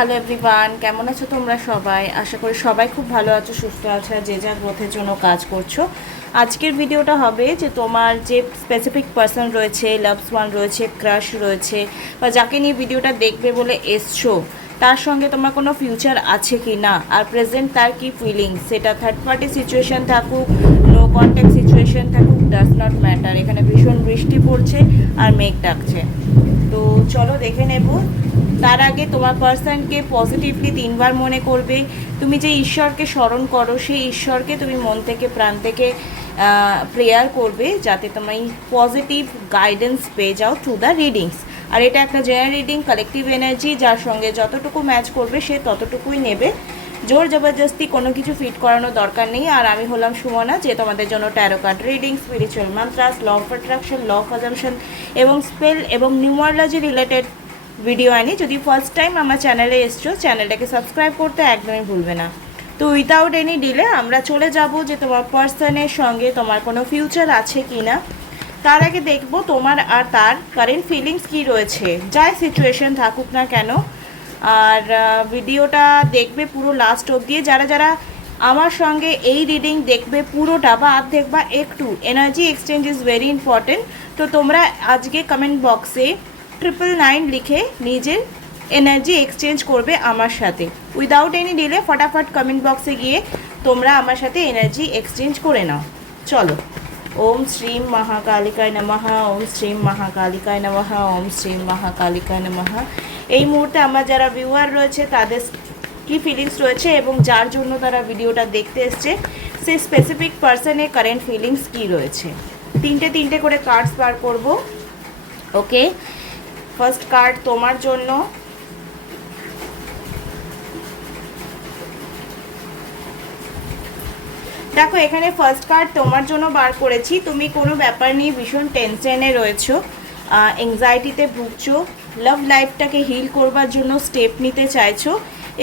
Hello everyone, কেমন আছো তোমরা সবাই? আশা করি সবাই খুব ভালো আছো, সুস্থ আছো, যে যার গ্রোথের জন্য কাজ করছো। আজকের ভিডিওটা হবে যে তোমার যে স্পেসিফিক পার্সন রয়েছে, লাভস ওয়ান রয়েছে, ক্রাশ রয়েছে, বা যাকে নিয়ে ভিডিওটা দেখবে বলে এসছো, তার সঙ্গে তোমার কোনো ফিউচার আছে কি না, আর প্রেজেন্ট তার কি ফিলিংস, সেটা থার্ড পার্টি সিচুয়েশান থাকুক, নো কন্ট্যাক্ট সিচুয়েশান থাকুক, ডাজ নট ম্যাটার। এখানে ভীষণ বৃষ্টি পড়ছে আর মেঘ ডাকছে, তো চলো দেখে নেব। তার আগে তোমার পার্সনকে পজিটিভলি 3বার মনে করবে। তুমি যে ঈশ্বরকে স্মরণ করো, সেই ঈশ্বরকে তুমি মন থেকে প্রাণ থেকে প্রেয়ার করবে যাতে তোমার পজিটিভ গাইডেন্স পেয়ে যাও থ্রু দ্য রিডিংস। আর এটা একটা জেনারেল রিডিং, কালেকটিভ এনার্জি, যার সঙ্গে যতটুকু ম্যাচ করবে সে ততটুকুই নেবে। জোর জবরদস্তি কোনো কিছু ফিট করানোর দরকার নেই। আর আমি হলাম সুমনা, যে তোমাদের জন্য tarot card reading, spiritual mantras, law of attraction, law of assumption এবং স্পেল এবং নিউমারোলজি রিলেটেড ভিডিও আনি। যদি ফার্স্ট টাইম আমার চ্যানেলে এসছো, চ্যানেলটাকে সাবস্ক্রাইব করতে একদমই ভুলবে না। তো উইথাউট এনি ডিলে আমরা চলে যাব যে তোমার পার্সনের সঙ্গে তোমার কোনো ফিউচার আছে কি না। তার আগে দেখব তোমার আর তার কারেন্ট ফিলিংস কি রয়েছে, যাই সিচুয়েশন থাকুক না কেন। আর ভিডিওটা দেখবে পুরো লাস্ট অবধি। যারা যারা আমার সঙ্গে এই রিডিং দেখবে পুরোটা বা অর্ধেক বা একটু, energy exchange is very important. তো তোমরা আজকে কমেন্ট বক্সে 999 লিখে নিজের এনার্জি এক্সচেঞ্জ করবে আমার সাথে। উইদাউট এনি ডিলে ফটাফট কমেন্ট বক্সে গিয়ে তোমরা আমার সাথে এনার্জি এক্সচেঞ্জ করে নাও। চলো। ওম শ্রীম মহাকালিকায় নমঃ, ওম শ্রীম মহাকালিকায় নমঃ, ওম শ্রীম মহাকালিকায় নমঃ। এই মুহূর্তে আমার যারা ভিউয়ার রয়েছে তাদের কি ফিলিংস রয়েছে এবং যার জন্য তারা ভিডিওটা দেখতে এসছে, সেই স্পেসিফিক পার্সনের কারেন্ট ফিলিংস কি রয়েছে। তিনটে করে কার্ডস বার করব। ওকে, ফার্স্ট কার্ড তোমার জন্য। দেখো, এখানে ফার্স্ট কার্ড তোমার জন্য বার করেছি। তুমি কোনো ব্যাপার নিয়ে ভীষণ টেনশনে রয়েছো, এংজাইটিতে ভুগছো, লাভ লাইফটাকে হিল করবার জন্য স্টেপ নিতে চাইছো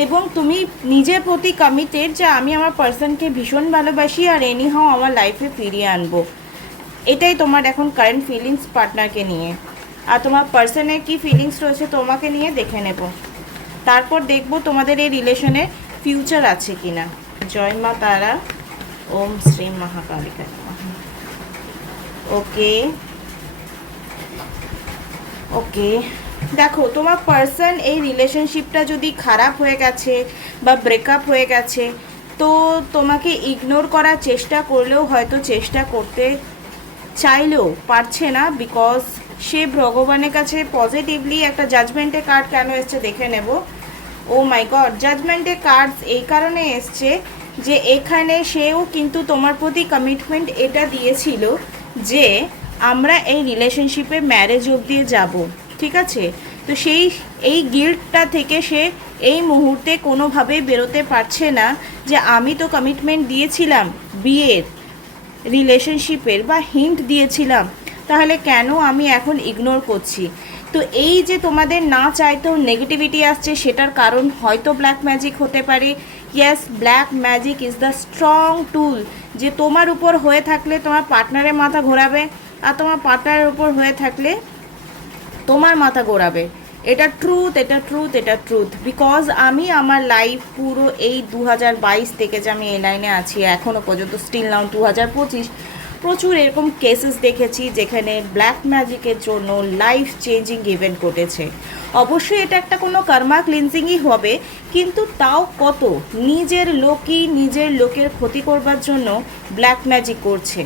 এবং তুমি নিজের প্রতি কমিটেড যে আমি আমার পার্সনকে ভীষণ ভালোবাসি আর এনিহাও আমার লাইফে ফিরিয়ে আনবো। এটাই তোমার এখন কারেন্ট ফিলিংস পার্টনারকে নিয়ে। আর তোমার পার্সনের কি ফিলিংস রয়েছে তোমাকে নিয়ে দেখে নেব। তারপর দেখব তোমাদের এই রিলেশনে ফিউচার আছে কি না। জয় মা তারা, ওম শ্রী মহাকালিকা। ওকে ওকে, দেখো তোমার পার্সন এই রিলেশনশিপটা যদি খারাপ হয়ে গেছে বা ব্রেকআপ হয়ে গেছে, তো তোমাকে ইগনোর করার চেষ্টা করলেও হয়তো চেষ্টা করতে চাইলেও পারছে না, বিকজ সে ভগবানের কাছে পজিটিভলি একটা জাজমেন্টের কার্ড কেন এসছে দেখে নেব। ও মাই গড, জাজমেন্টের কার্ডস এই কারণে এসছে যে এখানে সেও কিন্তু তোমার প্রতি কমিটমেন্ট এটা দিয়েছিল যে আমরা এই রিলেশনশিপে ম্যারেজ অবধি যাব, ঠিক আছে। তো এই গিল্টটা থেকে সে এই মুহূর্তে কোনোভাবেই বেরোতে পারছে না যে আমি তো কমিটমেন্ট দিয়েছিলাম বিয়ের, রিলেশনশিপের, বা হিন্ট দিয়েছিলাম, তাহলে কেন আমি এখন ইগনোর করছি। তো এই যে তোমাদের না চাইতেও নেগেটিভিটি আসছে, সেটার কারণ হয়তো ব্ল্যাক ম্যাজিক হতে পারে। Yes, black magic is the strong tool, যে তোমার উপর হয়ে থাকলে তোমার পার্টনারের মাথা ঘোরাবে, আর তোমার পার্টনারের উপর হয়ে থাকলে তোমার মাথা ঘোরাবে। এটা ট্রুথ, এটা ট্রুথ, এটা ট্রুথ। বিকজ আমি আমার লাইফ পুরো এই 2022 থেকে যে আমি এই লাইনে আছি এখনও পর্যন্ত, স্টিল নাও 2025, প্রচুর এরকম কেসেস দেখেছি যেখানে ব্ল্যাক ম্যাজিকের জন্য লাইফ চেঞ্জিং ইভেন্ট ঘটেছে। অবশ্যই এটা একটা কোনো কর্মা ক্লিনজিংই হবে, কিন্তু তাও কত নিজের লোকই নিজের লোকের ক্ষতি করবার জন্য ব্ল্যাক ম্যাজিক করছে।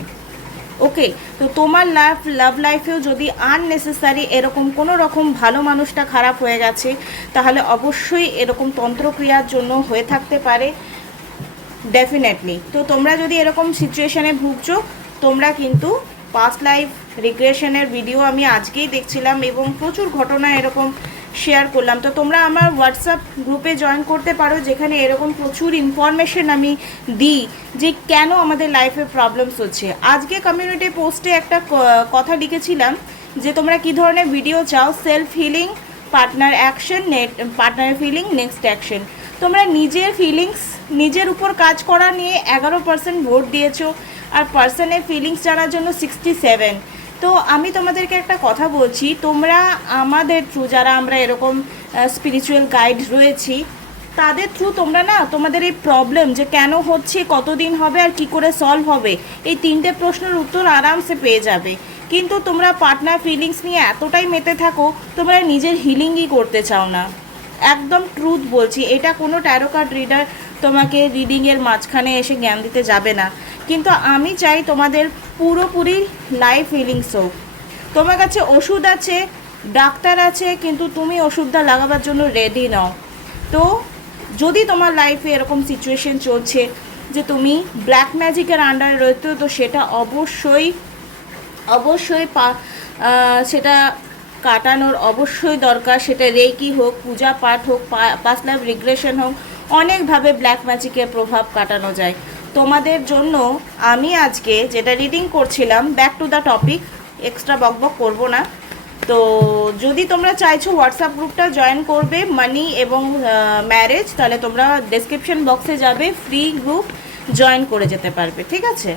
ওকে, তো তোমার লাভ লাইফেও যদি আননেসেসারি এরকম কোনো রকম ভালো মানুষটা খারাপ হয়ে গেছে, তাহলে অবশ্যই এরকম তন্ত্রক্রিয়ার জন্য হয়ে থাকতে পারে, ডেফিনেটলি। তো তোমরা যদি এরকম সিচুয়েশানে ভুগছো, তোমরা কিন্তু পাস্ট লাইফ রিগ্রেশনের ভিডিও আমি আজকেই দেখছিলাম এবং প্রচুর ঘটনা এরকম শেয়ার করলাম। তো তোমরা আমার হোয়াটসঅ্যাপ গ্রুপে জয়েন করতে পারো, যেখানে এরকম প্রচুর ইনফরমেশন আমি দিই যে কেন আমাদের লাইফে প্রবলেমস হচ্ছে। আজকে কমিউনিটি পোস্টে একটা কথা লিখেছিলাম যে তোমরা কী ধরনের ভিডিও চাও, self healing, partner action, partner feeling, next action. তোমরা নিজের ফিলিংস, নিজের উপর কাজ করা নিয়ে 11% ভোট দিয়েছো, আর পার্সনের ফিলিংস জানার জন্য 67। তো আমি তোমাদেরকে একটা কথা বলছি, তোমরা আমাদের থ্রু যারা আমরা এরকম স্পিরিচুয়াল গাইড রয়েছি তাদের থ্রু তোমরা না তোমাদের এই প্রবলেম যে কেন হচ্ছে, কতদিন হবে আর কি করে সলভ হবে, এই 3টে প্রশ্নের উত্তর আরামসে পেয়ে যাবে। কিন্তু তোমরা পার্টনার ফিলিংস নিয়ে এতটাই মেতে থাকো, তোমরা নিজের হিলিংই করতে চাও না। একদম ট্রুথ বলছি, এটা কোনো ট্যারো কার্ড রিডার তোমাকে রিডিংয়ের মাঝখানে এসে জ্ঞান দিতে যাবে না। কিন্তু আমি চাই তোমাদের পুরোপুরি লাইফ হিলিংস হোক। তোমার কাছে ওষুধ আছে, ডাক্তার আছে, কিন্তু তুমি ওষুধটা লাগাবার জন্য রেডি নও। তো যদি তোমার লাইফে এরকম সিচুয়েশন চলছে যে তুমি ব্ল্যাক ম্যাজিকের আন্ডারে রয়েছে, তো সেটা অবশ্যই সেটা কাটানোর অবশ্যই দরকার। সেটা রেকি হোক, পূজা পাঠ হোক, পাস্ট লাইফ রিগ্রেশন হোক, অনেকভাবে ব্ল্যাক ম্যাজিকের প্রভাব কাটানো যায়। তোমাদের জন্য আমি আজকে যেটা রিডিং করছিলাম, back to the topic, extra বকবক করবো না। তো যদি তোমরা চাইছো হোয়াটসঅ্যাপ গ্রুপটা জয়েন করবে মানি এবং ম্যারেজ, তাহলে তোমরা ডেসক্রিপশন বক্সে যাবে, ফ্রি গ্রুপ জয়েন করে যেতে পারবে, ঠিক আছে?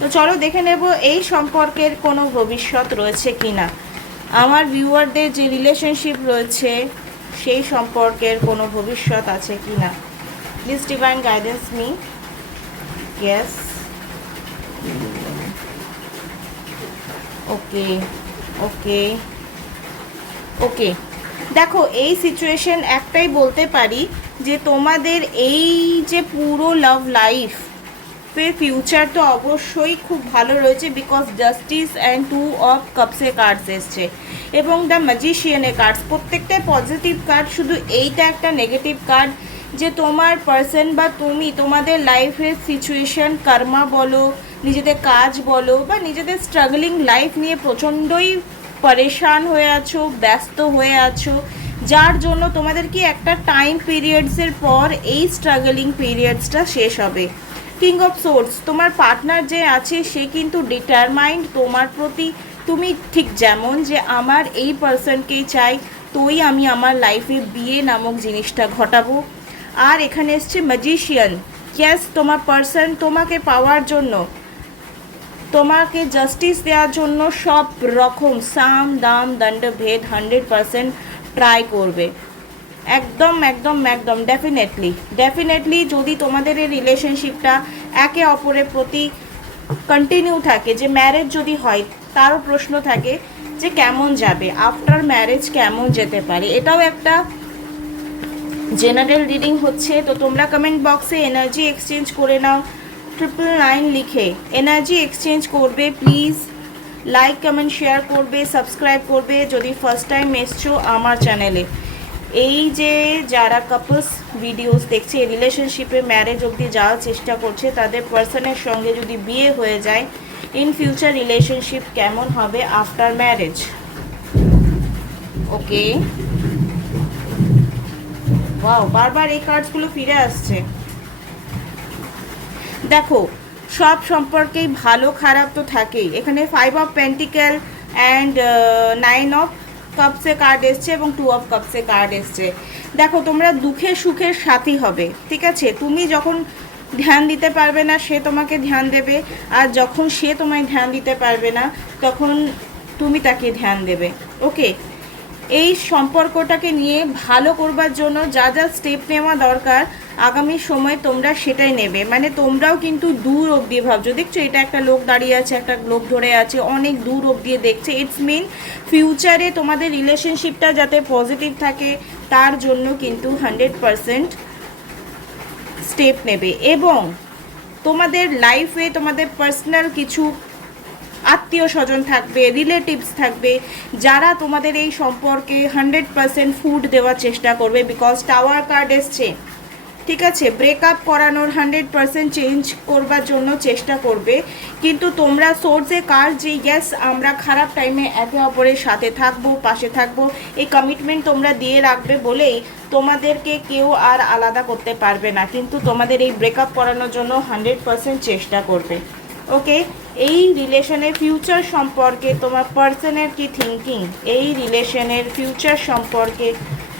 তো চলো দেখে নেব এই সম্পর্কের কোনো ভবিষ্যৎ রয়েছে কি না, আমার ভিউয়ারদের যে রিলেশনশিপ রয়েছে সেই সম্পর্কের কোনো ভবিষ্যৎ আছে কি না। Please divine guidance me. Yes, okay okay okay. দেখো এই সিচুয়েশন একটাই বলতে পারি যে তোমাদের এই যে পুরো লাভ লাইফ ফিউচার তো অবশ্যই খুব ভালো রয়েছে, বিকজ জাস্টিস অ্যান্ড 2 অফ কাপসের কার্ডস এসছে এবং দ্য ম্যাজিশিয়ানের কার্ডস, প্রত্যেকটাই পজিটিভ কার্ড। শুধু এইটা একটা নেগেটিভ কার্ড যে তোমার পার্সন বা তুমি তোমাদের লাইফের সিচুয়েশন, কর্মা বলো, নিজেদের কাজ বলো বা নিজেদের স্ট্রাগলিং লাইফ নিয়ে প্রচণ্ডই পরেশান হয়ে আছো, ব্যস্ত হয়ে আছো, যার জন্য তোমাদের কি একটা টাইম পিরিয়ডসের পর এই স্ট্রাগলিং পিরিয়ডসটা শেষ হবে। কিং অফ সোর্স, তোমার পার্টনার যে আছে সে কিন্তু ডিটারমাইন্ড তোমার প্রতি, তুমি ঠিক যেমন যে আমার এই পার্সনকেই চাই, তোই আমি আমার লাইফে বিয়ে নামক জিনিসটা ঘটাবো। আর এখানে এসছে ম্যাজিশিয়ান, ইয়েস তোমার পার্সন তোমাকে পাওয়ার জন্য, তোমাকে জাস্টিস দেওয়ার জন্য সব রকম সাম দাম দণ্ড ভেদ 100% ট্রাই করবে। একদম একদম একদম ডেফিনেটলি যদি তোমাদের এই রিলেশনশিপটা একে অপরের প্রতি কন্টিনিউ থাকে, যে ম্যারেজ যদি হয় তারও প্রশ্ন থাকে যে কেমন যাবে, আফটার ম্যারেজ কেমন যেতে পারে। এটাও একটা জেনারেল রিডিং হচ্ছে। তো তোমরা কমেন্ট বক্সে এনার্জি এক্সচেঞ্জ করে নাও, 999 লিখে এনার্জি এক্সচেঞ্জ করবে। প্লিজ লাইক কমেন্ট শেয়ার করবে, সাবস্ক্রাইব করবে যদি ফার্স্ট টাইম এসছো আমার চ্যানেলে। এই যে যারা কাপলস ভিডিওস দেখছে, রিলেশনশিপে ম্যারেজ অবধি যাওয়ার চেষ্টা করছে, তাদের পার্সনের সঙ্গে যদি বিয়ে হয়ে যায়, ইন ফিউচার রিলেশনশিপ কেমন হবে আফটার ম্যারেজ। ওকে, ওয়াও, বারবার এই কার্ডসগুলো ফিরে আসছে। দেখো সব সম্পর্কেই ভালো খারাপ তো থাকেই। এখানে 5 of pentacle and 9 of Kapse card এসছে এবং 2 অফ কাপসে কার্ড এসছে। দেখো তোমরা দুঃখে সুখের সাথী হবে, ঠিক আছে? তুমি যখন ধ্যান দিতে পারবে না সে তোমাকে ধ্যান দেবে, আর যখন সে তোমায় ধ্যান দিতে পারবে না তখন তুমি তাকে ধ্যান দেবে। ওকে, এই সম্পর্কটাকে নিয়ে ভালো করবার জন্য যা যা স্টেপ নেওয়া দরকার আগামী সময় তোমরা সেটাই নেবে। মানে তোমরাও কিন্তু দূর অবধি ভাবছো, দেখছো এটা একটা লোক দাঁড়িয়ে আছে, একটা লোক ধরে আছে, অনেক দূর অবধি দেখছে। ইটস মিন ফিউচারে তোমাদের রিলেশনশিপটা যাতে পজিটিভ থাকে তার জন্য কিন্তু 100% স্টেপ নেবে। এবং তোমাদের লাইফে তোমাদের পার্সোনাল কিছু আত্মীয় স্বজন থাকবে, রিলেটিভস থাকবে, যারা তোমাদের এই সম্পর্কে 100% ফুড দেওয়ার চেষ্টা করবে, বিকজ টাওয়ার কার্ড এসছে, ঠিক আছে? ব্রেকআপ করানোর 100% চেঞ্জ করবার জন্য চেষ্টা করবে। কিন্তু তোমরা সোর্সে কার্ড যে ইয়েস আমরা খারাপ টাইমে একে অপরের সাথে থাকবো, পাশে থাকবো, এই কমিটমেন্ট তোমরা দিয়ে রাখবে বলেই তোমাদেরকে কেউ আর আলাদা করতে পারবে না, কিন্তু তোমাদের এই ব্রেকআপ করানোর জন্য 100% চেষ্টা করবে। ওকে, এই রিলেশনের ফিউচার সম্পর্কে তোমার পার্সনের কি থিঙ্কিং, এই রিলেশনের ফিউচার সম্পর্কে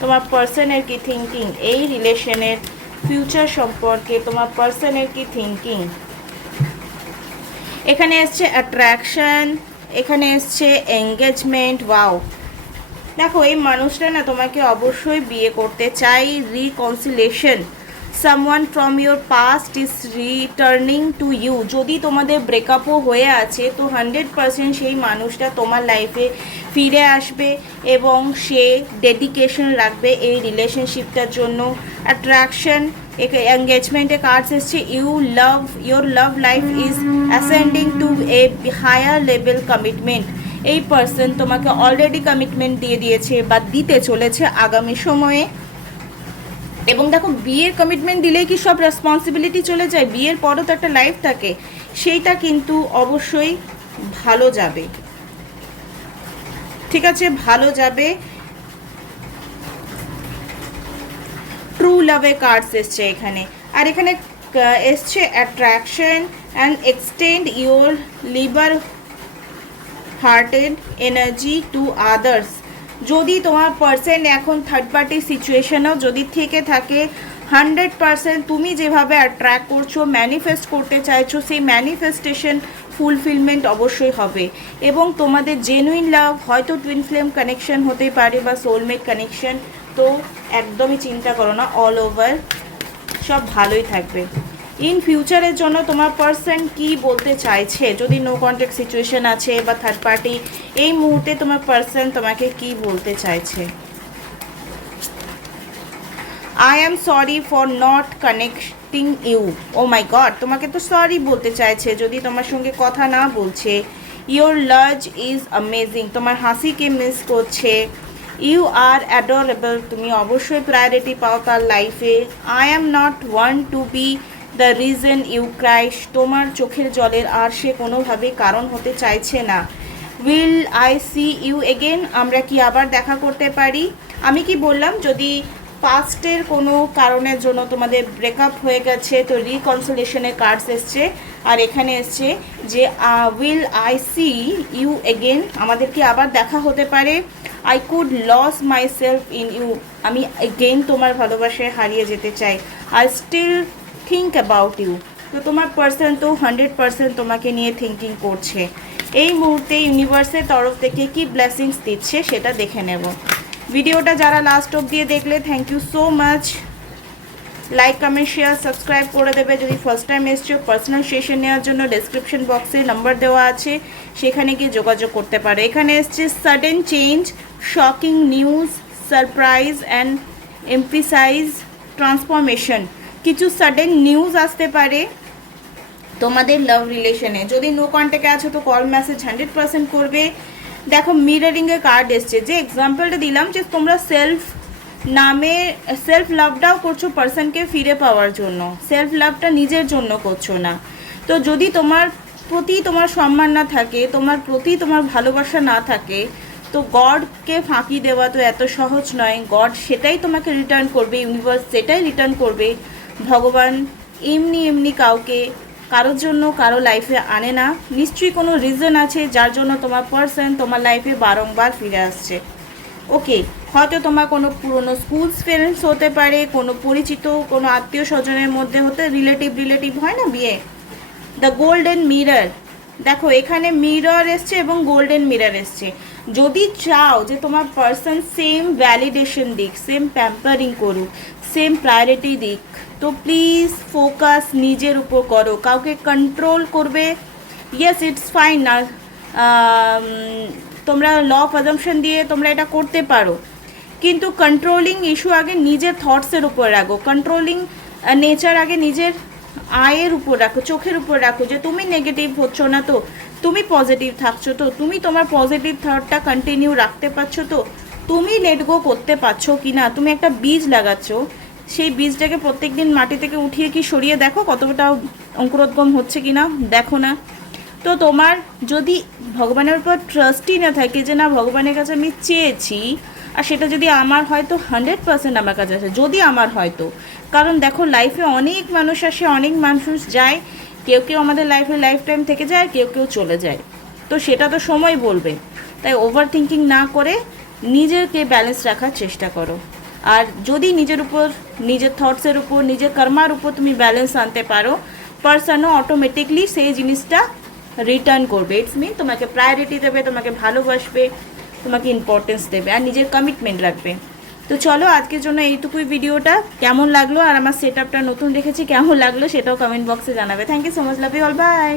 তোমার পার্সনের কি থিঙ্কিং, এই রিলেশনের ফিউচার সম্পর্কে তোমার পার্সনের কি থিঙ্কিং। এখানে এসছে অ্যাট্রাকশন, এখানে এসছে এঙ্গেজমেন্ট। ওয়াও, দেখো এই মানুষটা না তোমাকে অবশ্যই বিয়ে করতে চাই। Reconciliation, someone from your past is returning to you. যদি তোমাদের ব্রেকআপও হয়ে আছে তো 100% সেই মানুষটা তোমার লাইফে ফিরে আসবে এবং সে ডেডিকেশন রাখবে এই রিলেশনশিপটার জন্য। অ্যাট্রাকশন, এঙ্গেজমেন্টে কার্ডস এসছে your love life is ascending to a higher level commitment. এই পার্সন তোমাকে অলরেডি কমিটমেন্ট দিয়ে দিয়েছে বা দিতে চলেছে আগামী সময়ে। এবং দেখো, বিয়ের কমিটমেন্ট দিলেই কি সব রেসপন্সিবিলিটি চলে যায়? বিয়ের পরও তো একটা লাইফ থাকে, সেইটা কিন্তু অবশ্যই ভালো যাবে। ঠিক আছে, ভালো যাবে। ট্রু লাভে কার্ডস এসছে এখানে। আর এখানে এসছে attraction and extend your liver hearted energy to others. যদি তোমার পার্সন এখন থার্ড পার্টি সিচুয়েশনেও যদি থেকে থাকে, 100% তুমি যেভাবে অ্যাট্রাক্ট করছো, ম্যানিফেস্ট করতে চাইছো, সেই ম্যানিফেস্টেশন ফুলফিলমেন্ট অবশ্যই হবে। এবং তোমাদের জেনুইন লাভ হয়তো টুইন ফ্লেম কানেকশন হতে পারে বা সোলমেট কানেকশন। তো একদমই চিন্তা করো না, অল ওভার সব ভালোই থাকবে। ইন ফিউচারের জন্য তোমার পার্সন কি বলতে চাইছে, যদি নো কন্ট্যাক্ট সিচুয়েশন আছে বা থার্ড পার্টি, এই মুহূর্তে তোমার পার্সন তোমাকে কি বলতে চাইছে? I am sorry for not connecting you. Oh my God, তোমাকে তো সরি বলতে চাইছে যদি তোমার সঙ্গে কথা না বলছে। ইউর লাজ ইজ অ্যামেজিং, তোমার হাসিকে মিস করছে। ইউ আর অ্যাডোরেবল, তুমি অবশ্যই প্রায়োরিটি পাও তার লাইফে। I am not want to be the reason you cry, তোমার চোখের জলের আর সে কোনোভাবেই কারণ হতে চাইছে না। Will I see you again, আমরা কি আবার দেখা করতে পারি? আমি কি বললাম, যদি পাস্টের কোনো কারণের জন্য তোমাদের ব্রেকআপ হয়ে গেছে তো রিকনসিলেশনের কার্ডস এসছে। আর এখানে এসছে যে will I see you again, আমাদের কি আবার দেখা হতে পারে। I could lose myself in you, আমি এগেন তোমার ভালোবাসায় হারিয়ে যেতে চাই। I still think about you, তো তোমার পার্সন তো 100% তোমাকে নিয়ে থিঙ্কিং করছে। এই মুহূর্তে ইউনিভার্সের তরফ থেকে কি ব্লেসিংস দিচ্ছে সেটা দেখে নেব। ভিডিওটা যারা লাস্ট অবধি দেখলে thank you so much. Like, comment, share, subscribe করে দেবে। যদি ফার্স্ট টাইম এসছো, পার্সোনাল সেশন নেওয়ার জন্য ডেসক্রিপশন বক্সে নাম্বার দেওয়া আছে, সেখানে গিয়ে যোগাযোগ করতে পারো। এখানে এসছে sudden change, shocking news, surprise and emphasise, transformation. কিছু সাডেন নিউজ আসতে পারে তোমাদের লাভ রিলেশনে। যদি নো কন্ট্যাক্টে আছো তো কল মেসেজ 100% করবে। দেখো, মিররিংয়ের কার্ড এসছে, যে এক্সাম্পলটা দিলাম যে তোমরা সেলফ লাভটাও করছো পার্সনকে ফিরে পাওয়ার জন্য, সেলফ লাভটা নিজের জন্য করছো না। তো যদি তোমার প্রতি তোমার সম্মান না থাকে, তোমার প্রতি তোমার ভালোবাসা না থাকে, তো গডকে ফাঁকি দেওয়া তো এত সহজ নয়। গড সেটাই তোমাকে রিটার্ন করবে, ইউনিভার্স সেটাই রিটার্ন করবে। ভগবান এমনি এমনি কাউকে কারোর জন্য কারো লাইফে আনে না, নিশ্চয়ই কোনো রিজন আছে যার জন্য তোমার পার্সন তোমার লাইফে বারংবার ফিরে আসছে। ওকে, হয়তো তোমার কোনো পুরনো স্কুল ফ্রেন্ডস হতে পারে, কোনো পরিচিত কোনো আত্মীয় স্বজনের মধ্যে হতে, রিলেটিভ হয় না বিয়ে। দ্য গোল্ডেন মিরর, দেখো এখানে মিরর এসছে এবং গোল্ডেন মিরর এসছে। যদি চাও যে তোমার পার্সন সেম ভ্যালিডেশন দিক, সেম প্যাম্পারিং করুক, সেম প্রায়োরিটি দিক, তো প্লিজ ফোকাস নিজের উপর করো। কাউকে কন্ট্রোল করবে, ইয়েস ইটস ফাইন না, তোমরা ল অফ অ্যাজাম্পশন দিয়ে তোমরা এটা করতে পারো, কিন্তু কন্ট্রোলিং ইস্যু আগে নিজের থটসের উপর রাখো। কন্ট্রোলিং নেচার আগে নিজের আয়ের উপর রাখো, চোখের উপর রাখো, যে তুমি নেগেটিভ হচ্ছ না তো, তুমি পজিটিভ থাকছো তো, তুমি তোমার পজিটিভ থটটা কন্টিনিউ রাখতে পারছো তো, তুমি লেট গো করতে পারছো কি না। তুমি একটা বীজ লাগাচ্ছ, সেই বীজটাকে প্রত্যেক দিন মাটি থেকে উঠিয়ে কি সরিয়ে দেখো কতটা অঙ্কুরোদ্গম হচ্ছে কি না, দেখো না। তো তোমার যদি ভগবানের উপর ট্রাস্টই না থাকে, যে না ভগবানের কাছে আমি চেয়েছি আর সেটা যদি আমার হয়তো 100% আমার কাছে আসে, যদি আমার হয়তো, কারণ দেখো লাইফে অনেক মানুষ আসে, অনেক মানুষ যায়, কেউ কেউ আমাদের লাইফে লাইফ টাইম থেকে যায়, কেউ কেউ চলে যায়, তো সেটা তো সময় বলবে। তাই ওভার থিঙ্কিং না করে নিজেকে ব্যালেন্স রাখার চেষ্টা করো। আর যদি নিজের উপর, নিজের থটসের উপর, নিজের কর্মার উপর তুমি ব্যালেন্স আনতে পারো, পার্সনও অটোমেটিকলি সেই জিনিসটা রিটার্ন করবে। ইটস মিন তোমাকে প্রায়োরিটি দেবে, তোমাকে ভালোবাসবে, তোমাকে ইম্পর্টেন্স দেবে আর নিজের কমিটমেন্ট রাখবে। তো চলো আজকের জন্য এইটুকুই ভিডিওটা। কেমন লাগলো আর আমার সেট আপটা নতুন রেখেছি কেমন লাগলো সেটাও কমেন্ট বক্সে জানাবে। Thank you so much, love you all, by.